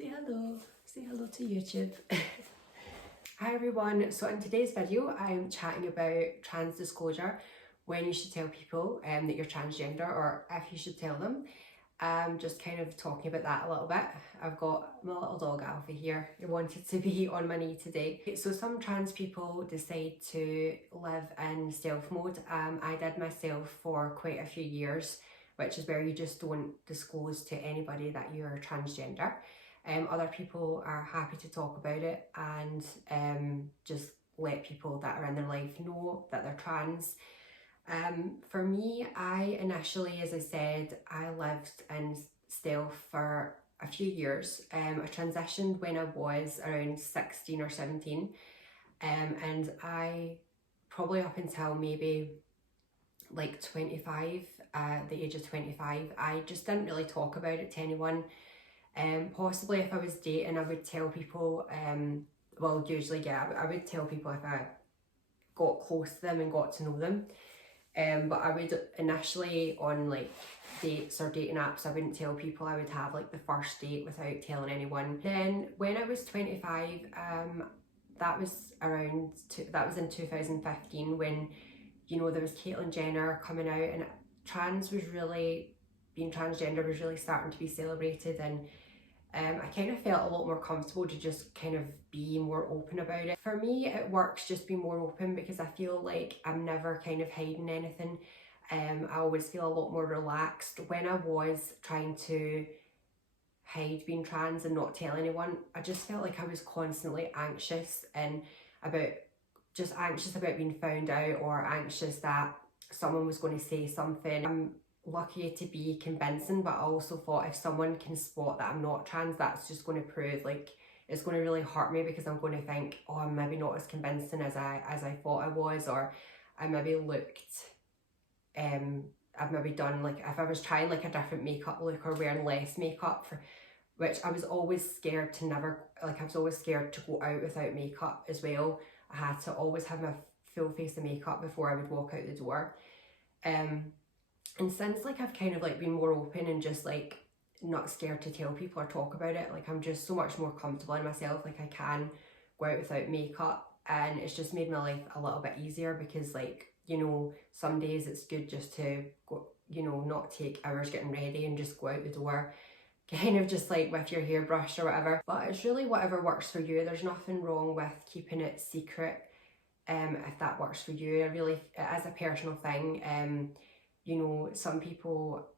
Say hello to YouTube. Hi everyone, so in today's video I'm chatting about trans disclosure, when you should tell people that you're transgender or if you should tell them. Just kind of talking about that a little bit. I've got my little dog Alfie here who wanted to be on my knee today. So some trans people decide to live in stealth mode. I did myself for quite a few years, which is where you just don't disclose to anybody that you're transgender. Other people are happy to talk about it and just let people that are in their life know that they're trans. For me, I initially, as I said, I lived in stealth for a few years. I transitioned when I was around 16 or 17, and I probably up until maybe like 25, the age of 25, I just didn't really talk about it to anyone. Possibly if I was dating, I would tell people, well usually yeah, I would tell people if I got close to them and got to know them. But I would initially on like dates or dating apps, I wouldn't tell people. I would have like the first date without telling anyone. Then when I was 25, that was in 2015 when, you know, there was Caitlyn Jenner coming out and being transgender was really starting to be celebrated, and I kind of felt a lot more comfortable to just kind of be more open about it. For me, it works just being more open because I feel like I'm never kind of hiding anything. I always feel a lot more relaxed. When I was trying to hide being trans and not tell anyone, I just felt like I was constantly anxious about being found out, or anxious that someone was going to say something. I'm lucky to be convincing, but I also thought if someone can spot that I'm not trans, that's just going to prove like it's going to really hurt me, because I'm going to think, oh, I'm maybe not as convincing as I thought I was, or I maybe looked I've maybe done, like if I was trying like a different makeup look or wearing less makeup, which I was always scared to I was always scared to go out without makeup as well. I had to always have my full face of makeup before I would walk out the door. And since like I've kind of like been more open and just like not scared to tell people or talk about it, like I'm just so much more comfortable in myself. Like I can go out without makeup, and it's just made my life a little bit easier, because like, you know, some days it's good just to go, you know, not take hours getting ready and just go out the door kind of just like with your hair brushed or whatever. But it's really whatever works for you. There's nothing wrong with keeping it secret if that works for you. It is a personal thing. You know, some people,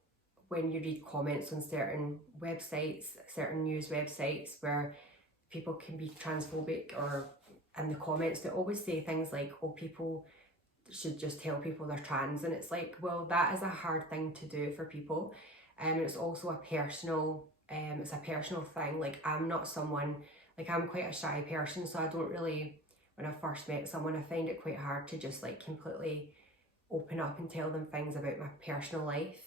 when you read comments on certain websites, certain news websites where people can be transphobic, or in the comments they always say things like, oh, people should just tell people they're trans, and it's like, well, that is a hard thing to do for people. And it's also a personal thing. Like I'm not someone, like I'm quite a shy person, so I don't really, when I first met someone, I find it quite hard to just like completely open up and tell them things about my personal life.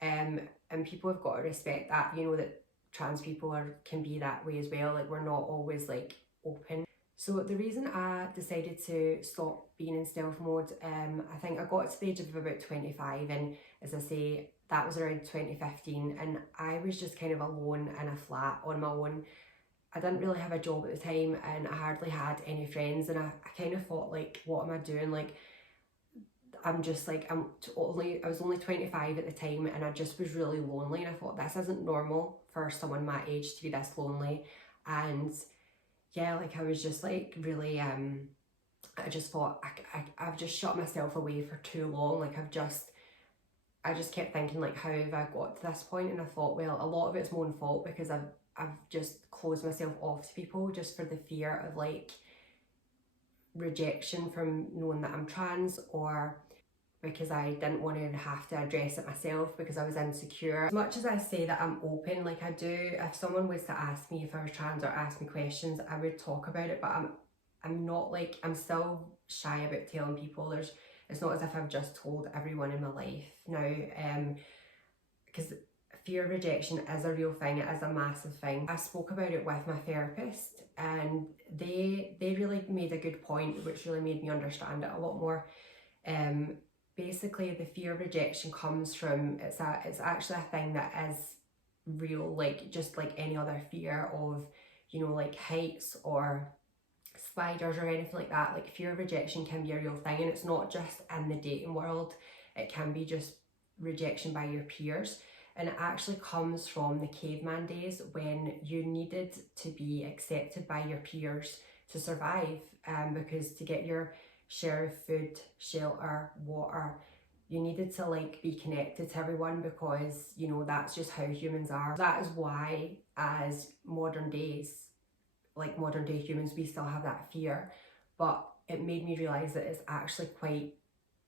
And people have got to respect that, you know, that trans people can be that way as well. Like we're not always like open. So the reason I decided to stop being in stealth mode, I think I got to the age of about 25, and as I say, that was around 2015, and I was just kind of alone in a flat on my own. I didn't really have a job at the time, and I hardly had any friends, and I kind of thought, like, what am I doing? Like, I'm just like, I was only 25 at the time, and I just was really lonely, and I thought this isn't normal for someone my age to be this lonely. And yeah, like I was just like really, I just thought I've just shut myself away for too long. Like I just kept thinking, like, how have I got to this point? And I thought, well, a lot of it's my own fault, because I've just closed myself off to people just for the fear of like rejection from knowing that I'm trans, or because I didn't want to have to address it myself because I was insecure. As much as I say that I'm open, like I do, if someone was to ask me if I was trans or ask me questions, I would talk about it, but I'm not like, I'm still shy about telling people. It's not as if I've just told everyone in my life now, because fear of rejection is a real thing. It is a massive thing. I spoke about it with my therapist, and they really made a good point, which really made me understand it a lot more. Basically, the fear of rejection comes from, it's actually a thing that is real, like just like any other fear of, you know, like heights or spiders or anything like that. Like fear of rejection can be a real thing, and it's not just in the dating world, it can be just rejection by your peers. And it actually comes from the caveman days when you needed to be accepted by your peers to survive, because to get your share of food, shelter, water, you needed to like be connected to everyone, because you know that's just how humans are. That is why as modern days, like modern day humans, we still have that fear, but it made me realise that it's actually quite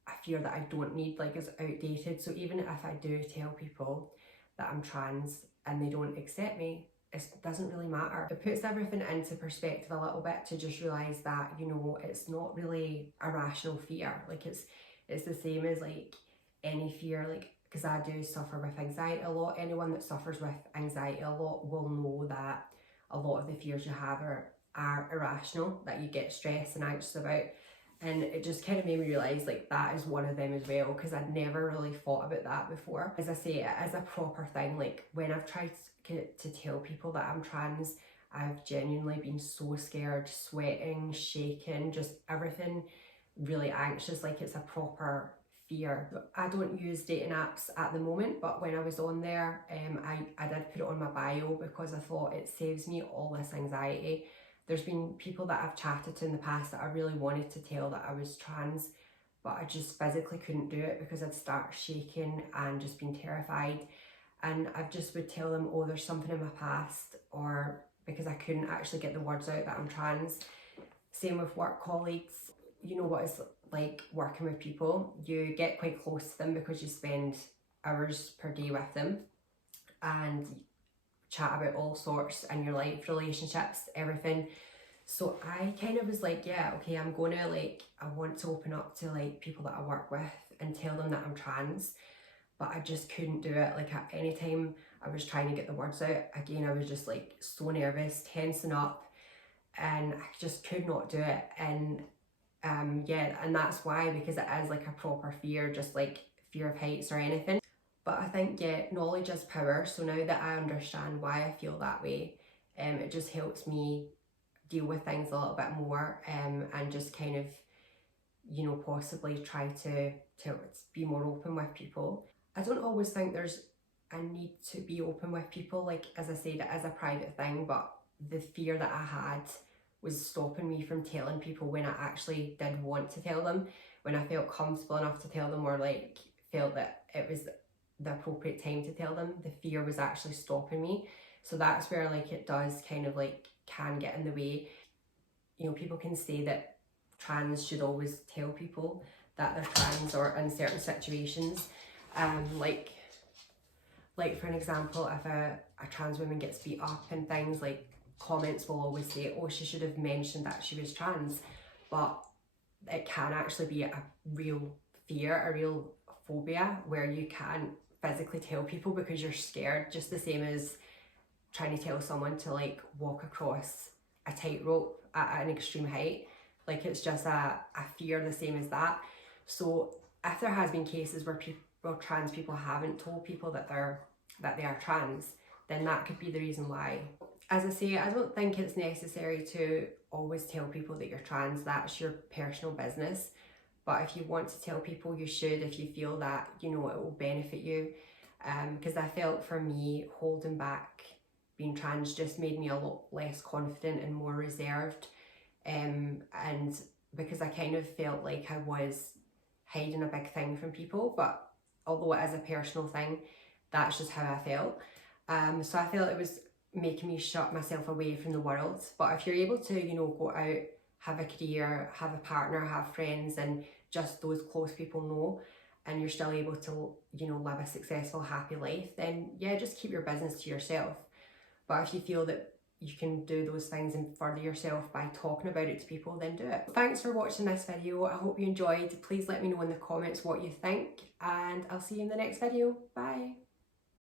a fear that I don't need, like it's outdated. So even if I do tell people that I'm trans and they don't accept me, it doesn't really matter. It puts everything into perspective a little bit to just realise that, you know, it's not really a rational fear. Like it's the same as like any fear, like because I do suffer with anxiety a lot. Anyone that suffers with anxiety a lot will know that a lot of the fears you have are irrational, that you get stressed and anxious about. And it just kind of made me realise like that is one of them as well, because I'd never really thought about that before. As I say, it is a proper thing. Like when I've tried to tell people that I'm trans, I've genuinely been so scared, sweating, shaking, just everything really anxious, like it's a proper fear. I don't use dating apps at the moment, but when I was on there, I did put it on my bio because I thought it saves me all this anxiety. There's been people that I've chatted to in the past that I really wanted to tell that I was trans, but I just physically couldn't do it because I'd start shaking and just being terrified. And I just would tell them, oh, there's something in my past, or because I couldn't actually get the words out that I'm trans. Same with work colleagues. You know what it's like working with people. You get quite close to them because you spend hours per day with them and chat about all sorts in your life, relationships, everything. So I kind of was like, yeah, okay, I'm gonna like, I want to open up to like people that I work with and tell them that I'm trans, but I just couldn't do it. Like at any time I was trying to get the words out, again, I was just like so nervous, tensing up, and I just could not do it. And yeah, and that's why, because it is like a proper fear, just like fear of heights or anything. But I think, yeah, knowledge is power. So now that I understand why I feel that way, it just helps me deal with things a little bit more, and just kind of, you know, possibly try to be more open with people. I don't always think there's a need to be open with people. Like, as I said, it is a private thing, but the fear that I had was stopping me from telling people when I actually did want to tell them, when I felt comfortable enough to tell them, or like felt that it was the appropriate time to tell them. The fear was actually stopping me. So that's where like it does kind of like can get in the way. You know, people can say that trans should always tell people that they're trans, or in certain situations, like for an example, if a trans woman gets beat up and things, like comments will always say, oh, she should have mentioned that she was trans. But it can actually be a real fear, a real phobia, where you can't physically tell people because you're scared, just the same as trying to tell someone to like walk across a tightrope at an extreme height. Like it's just a fear the same as that. So if there has been cases where trans people haven't told people that they are trans, then that could be the reason why. As I say, I don't think it's necessary to always tell people that you're trans. That's your personal business. But if you want to tell people, you should, if you feel that, you know, it will benefit you. Because I felt for me, holding back being trans just made me a lot less confident and more reserved. And because I kind of felt like I was hiding a big thing from people, but although it is a personal thing, that's just how I felt. So I felt it was making me shut myself away from the world. But if you're able to, you know, go out, have a career, have a partner, have friends, and just those close people know, and you're still able to, you know, live a successful, happy life, then yeah, just keep your business to yourself. But if you feel that you can do those things and further yourself by talking about it to people, then do it. Thanks for watching this video. I hope you enjoyed. Please let me know in the comments what you think, and I'll see you in the next video. Bye.